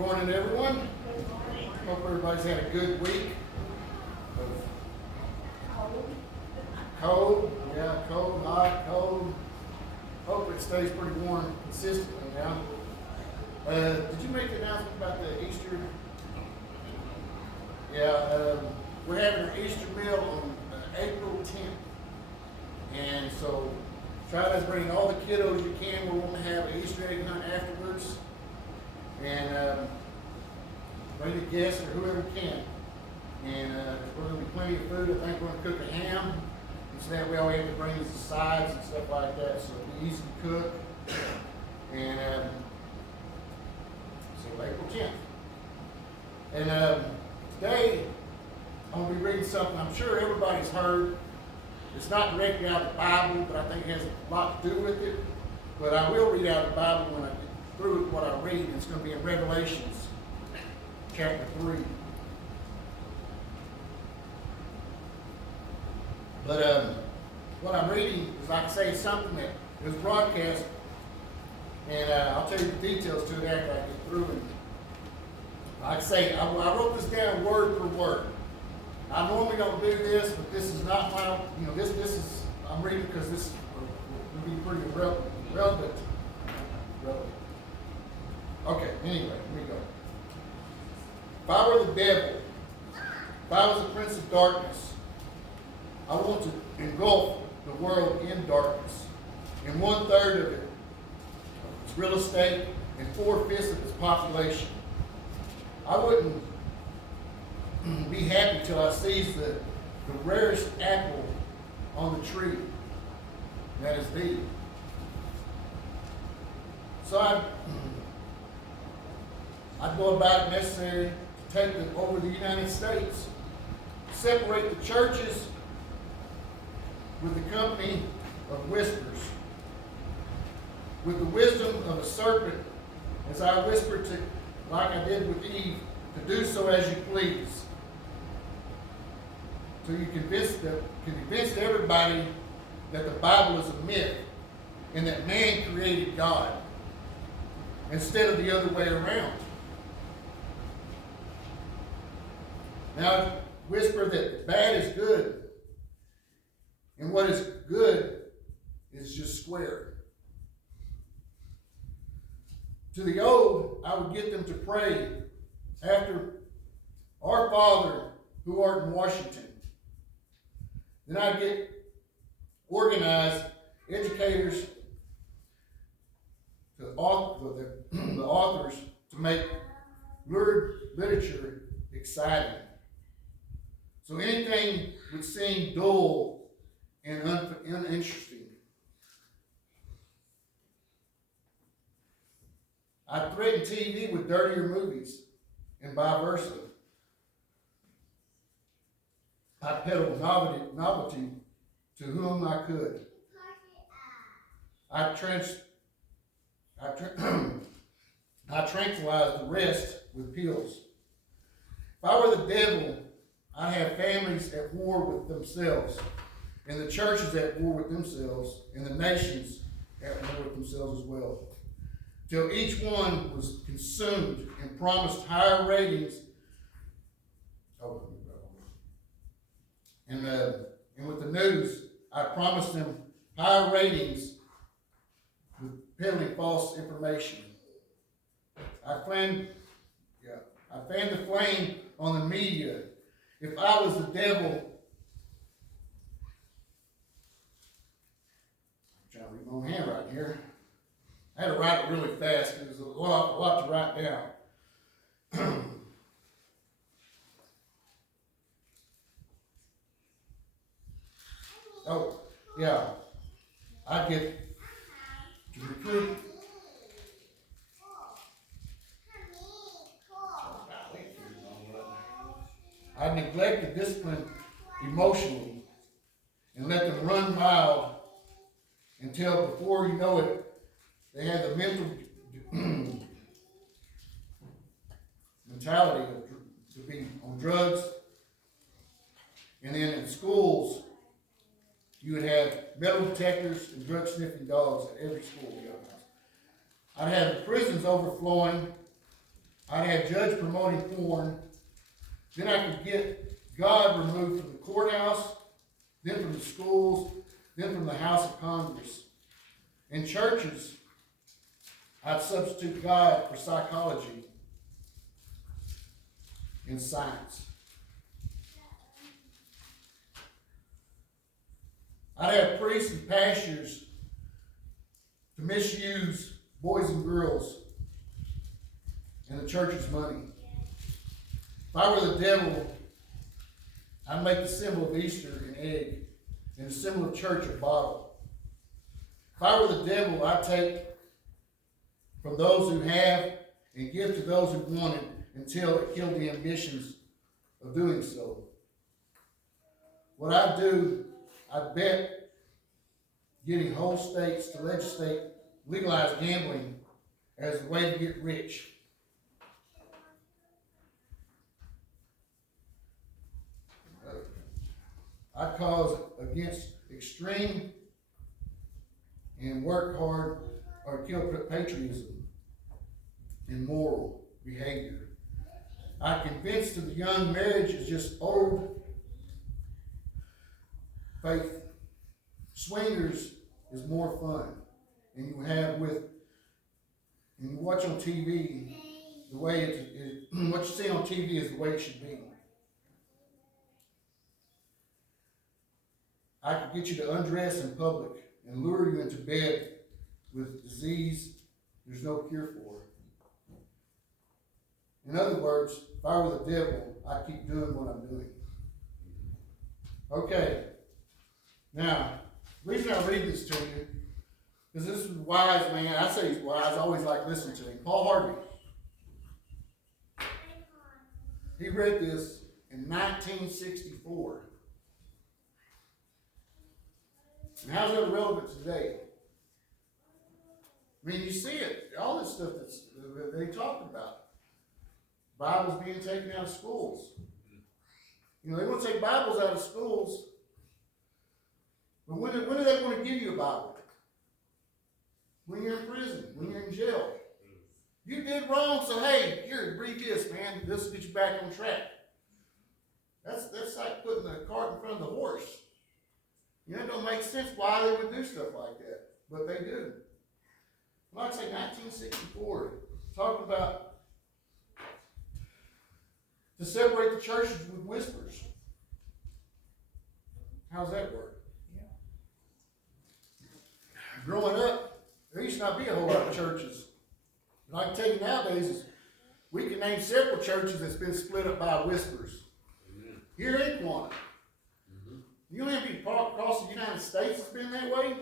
Morning, everyone. Hope everybody's had a good week of cold, hot, cold. Hope it stays pretty warm consistently now. Did you make the announcement about the Easter? Yeah, we're having our Easter meal on April 10th. And so try to bring all the kiddos you can. We're going to have an Easter egg hunt afterwards. And bring the guests or whoever can. And we're going to be plenty of food. I think we're going to cook a ham. And so that way all we have to bring is the sides and stuff like that. So it'll be easy to cook. And so April 10th. And today I'm going to be reading something I'm sure everybody's heard. It's not directly out of the Bible, but I think it has a lot to do with it. But I will read out of the Bible when I get through what I read. It's going to be in Revelations chapter 3. But what I'm reading is, like I say, something that was broadcast, and I'll tell you the details to it after I get through it. Like I say, I wrote this down word for word. I normally don't do this, but this is not my, this is, I'm reading because this will be pretty relevant. Okay, anyway, here we go. If I were the devil, if I was the prince of darkness, I want to engulf the world in darkness. And 1/3 of it, its real estate, and 4/5 of its population. I wouldn't be happy till I seize the rarest apple on the tree, that is thee. So I'd go about it necessary to take over the United States, separate the churches with the company of whispers, with the wisdom of a serpent, as I whispered to, like I did with Eve, to do so as you please. So you convinced everybody that the Bible is a myth and that man created God instead of the other way around. Now, whisper that bad is good, and what is good is just square. To the old, I would get them to pray after Our Father who art in Washington. Then I'd get organized educators, the authors, to make lurid literature exciting. So anything would seem dull and uninteresting. I threatened TV with dirtier movies, and vice versa. I peddled novelty to whom I could. I tranquilized the rest with pills. If I were the devil, I'd have families at war with themselves, and the churches at war with themselves, and the nations at war with themselves as well, till each one was consumed and promised higher ratings. And with the news, I promised them higher ratings with peddling false information. I fanned the flame on the media. If I was the devil, I'm trying to read my own handwriting here. I had to write it really fast because there's a lot to write down. Oh, yeah. I'd get to recruit. I'd neglect the discipline emotionally and let them run wild until before you know it, they had the mental mentality to be on drugs. And then in schools, you would have metal detectors and drug sniffing dogs at every school. I'd have the prisons overflowing. I'd have judge promoting porn. Then I could get God removed from the courthouse, then from the schools, then from the House of Congress. In churches, I'd substitute God for psychology and science. I'd have priests and pastors to misuse boys and girls and the church's money. If I were the devil, I'd make the symbol of Easter an egg and the symbol of church a bottle. If I were the devil, I'd take from those who have and give to those who want it until it killed the ambitions of doing so. What I'd do, I'd bet getting whole states to legislate, legalize gambling as a way to get rich. I'd cause against extreme and work hard or kill patriotism and moral behavior. I convinced that the young marriage is just old faith. Swingers is more fun, and you watch on TV. The way what you see on TV is the way it should be. I could get you to undress in public and lure you into bed with disease there's no cure for. In other words, if I were the devil, I'd keep doing what I'm doing. Okay. Now, the reason I read this to you, because this is a wise man. I say he's wise. I always like listening to him. Paul Harvey. He read this in 1964. And how's that relevant today? I mean, you see it. All this stuff that they talk about. Bibles being taken out of schools. You know, they want to take Bibles out of schools. But when do they want to give you a Bible? When you're in prison, when you're in jail. You did wrong, so hey, here, read this, man. This will get you back on track. That's like putting the cart in front of the horse. You know, it don't make sense why they would do stuff like that, but they do. Like I say, 1964, talking about to separate the churches with whispers. How's that work? Yeah. Growing up, there used to not be a whole lot of churches. And I can tell you nowadays, is we can name several churches that's been split up by whispers. Amen. Here ain't one. You know how many people across the United States has been that way?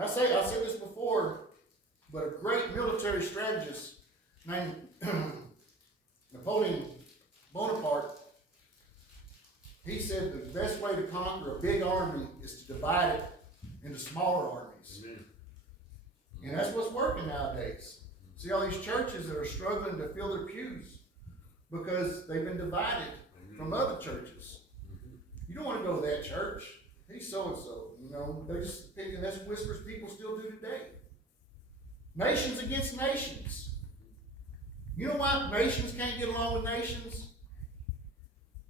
I said this before, but a great military strategist named Napoleon Bonaparte, he said the best way to conquer a big army is to divide it into smaller armies. Amen. And that's what's working nowadays. See all these churches that are struggling to fill their pews because they've been divided from other churches. You don't want to go to that church. He's so-and-so. You know, they just pick, and that's whispers people still do today. Nations against nations. You know why nations can't get along with nations?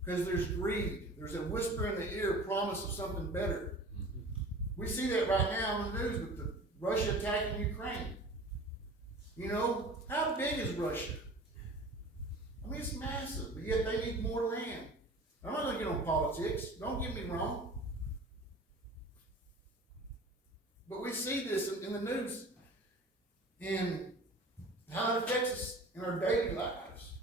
Because there's greed. There's a whisper in the ear, promise of something better. We see that right now on the news with the Russia attacking Ukraine. You know, how big is Russia? I mean, it's massive, but yet they need more land. I'm not going to get on politics. Don't get me wrong. But we see this in the news and how it affects us in our daily lives.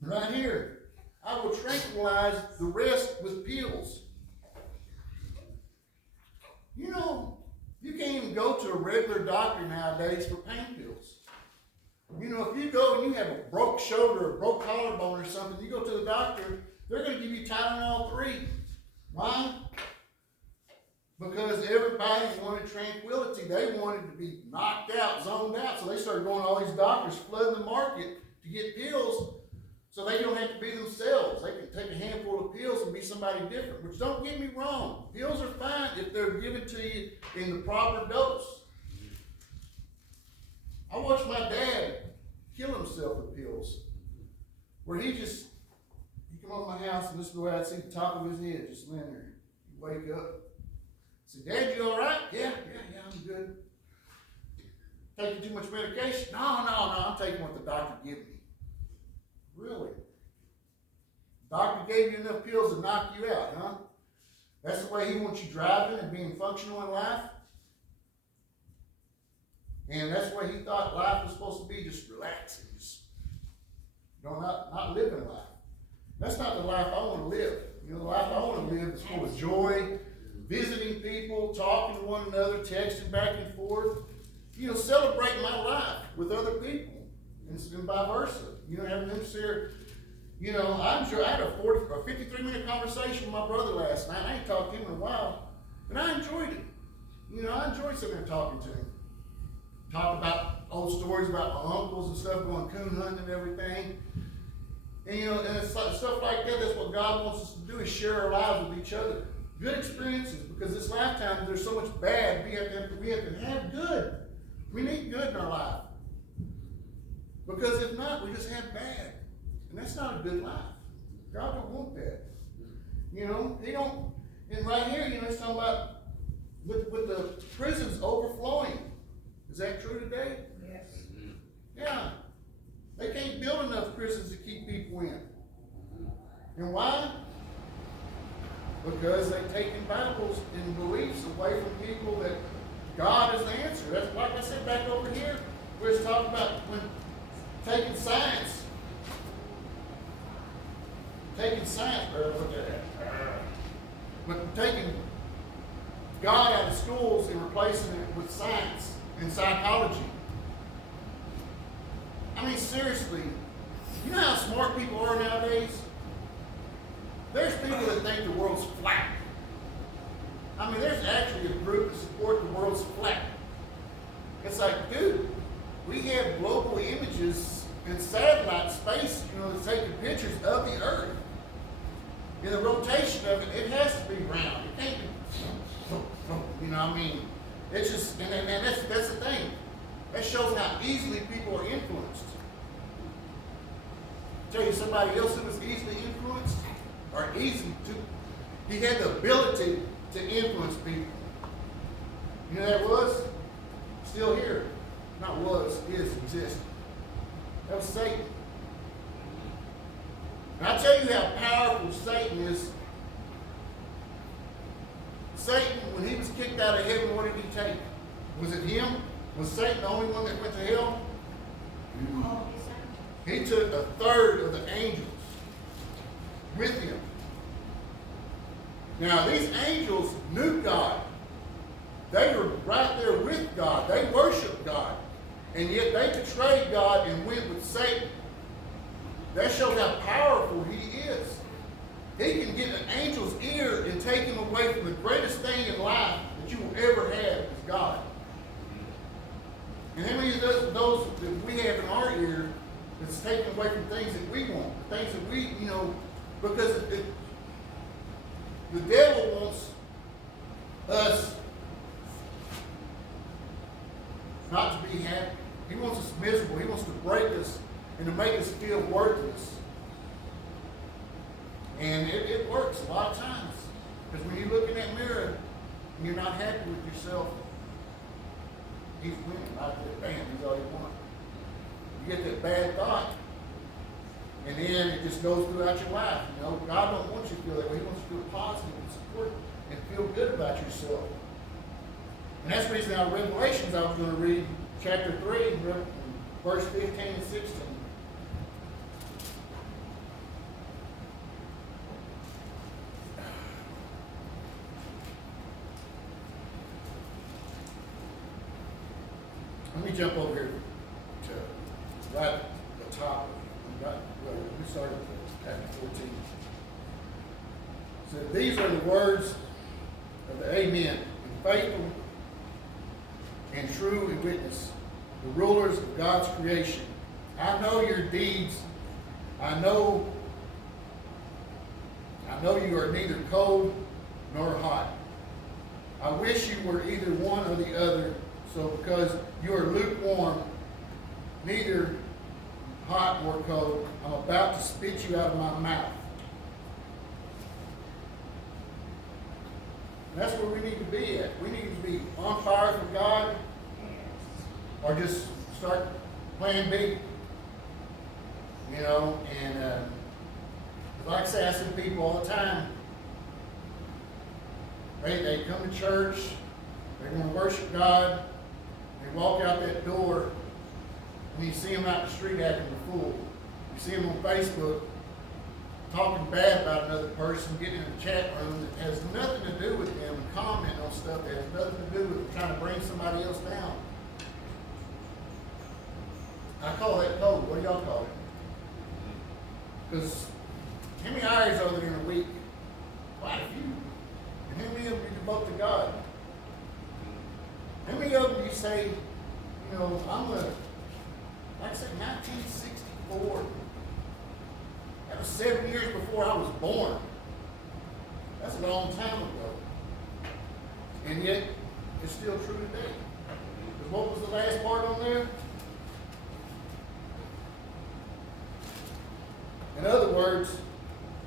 Right here, I will tranquilize the rest with pills. You know, you can't even go to a regular doctor nowadays for pain pills. You know, if you go and you have a broke shoulder or a broke collarbone or something, you go to the doctor, they're going to give you Tylenol 3. Why? Because everybody wanted tranquility. They wanted to be knocked out, zoned out. So they started going to all these doctors, flooding the market to get pills so they don't have to be themselves. They can take a handful of pills and be somebody different. Which, don't get me wrong, pills are fine if they're given to you in the proper dose. I where he come over my house and this is the way I'd see the top of his head just laying there. He'd wake up. I said, Dad, you all right? Yeah, I'm good. Taking too much medication? No, I'm taking what the doctor gave me. Really? The doctor gave you enough pills to knock you out, huh? That's the way he wants you driving and being functional in life? And that's the way he thought life was supposed to be, just relaxing, just not living life. That's not the life I want to live. The life I want to live is full of joy, visiting people, talking to one another, texting back and forth. Celebrating my life with other people, and vice versa. Having them share. I'm sure I had a 53-minute conversation with my brother last night. I ain't talked to him in a while, and I enjoyed it. I enjoyed sitting there talking to him. Talk about old stories about my uncles and stuff, going coon hunting and everything. And and it's like, stuff like that. That's what God wants us to do, is share our lives with each other. Good experiences, because this lifetime there's so much bad. We have to have good. We need good in our life. Because if not, we just have bad. And that's not a good life. God don't want that. He don't, and right here, it's talking about with the prisons overflowing. Is that true today? Yes. Yeah. They can't build enough prisons to keep people in. And why? Because they've taken Bibles and beliefs away from people that God is the answer. That's like I said back over here, where it's talking about when taking science, but taking God out of schools and replacing it with science and psychology. I mean, seriously, you know how smart people are nowadays? There's people that think the world's flat. I mean, there's actually a group that support the world's flat. It's like, dude, we have global images and satellite space, that's taking pictures of the Earth. In the rotation of it, it has to be round. It can't be, it's just, and that's the thing. That shows how easily people are influenced. Tell you somebody else who was easily influenced, or he had the ability to influence people. You know that was? Still here. Not was, is, exists. That was Satan. And I tell you how powerful Satan is. Satan, when he was kicked out of heaven, what did he take? Was it him? Was Satan the only one that went to hell? He took a third of the angels with him. Now, these angels knew God. They were right there with God. They worshiped God. And yet they betrayed God and went with Satan. That shows how powerful he is. He can get an angel's ear and take him away from the greatest thing in life that you will ever have is God. And how many of those that we have in our ear that's taken away from things that we want, the things that we, because the devil wants us not to be happy. He wants us miserable. He wants to break us and to make us feel worthless. And it works a lot of times. Because when you look in that mirror and you're not happy with yourself, he's winning right there. Bam, he's already won. You get that bad thought, and then it just goes throughout your life. God don't want you to feel that way. He wants you to feel positive and support and feel good about yourself. And that's the reason out of Revelations I was going to read chapter 3, verse 15 and 16. Let me jump over here to right at the top. We started at chapter 14. So these are the words of the Amen. And faithful and true and witness, the rulers of God's creation. I know your deeds. I know you are neither cold nor hot. I wish you were either one or the other. So because you are lukewarm, neither hot or cold, I'm about to spit you out of my mouth. And that's where we need to be at. We need to be on fire for God, or just start playing B. You know, and like I say, I see people all the time. They come to church, they want to worship God, they walk out that door, and you see them out in the street acting a fool. You see them on Facebook talking bad about another person, getting in a chat room that has nothing to do with them, and commenting on stuff that has nothing to do with trying to bring somebody else down. I call that cold. What do y'all call it? Because how many hours are there in a week? Quite a few. And how many of them you devote to God? How many of them you say, you know, like I said, 1964. That was 7 years before I was born. That's a long time ago. And yet, it's still true today. Because what was the last part on there? In other words,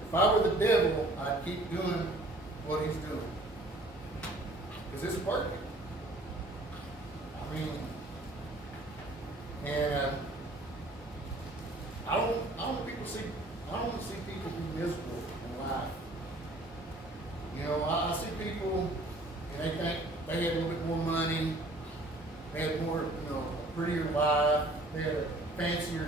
if I were the devil, I'd keep doing what he's doing. Because it's working. I mean, and I don't want to see people be miserable in life. You know, I see people and they think they had a little bit more money, they had more, you know, a prettier life, they had a fancier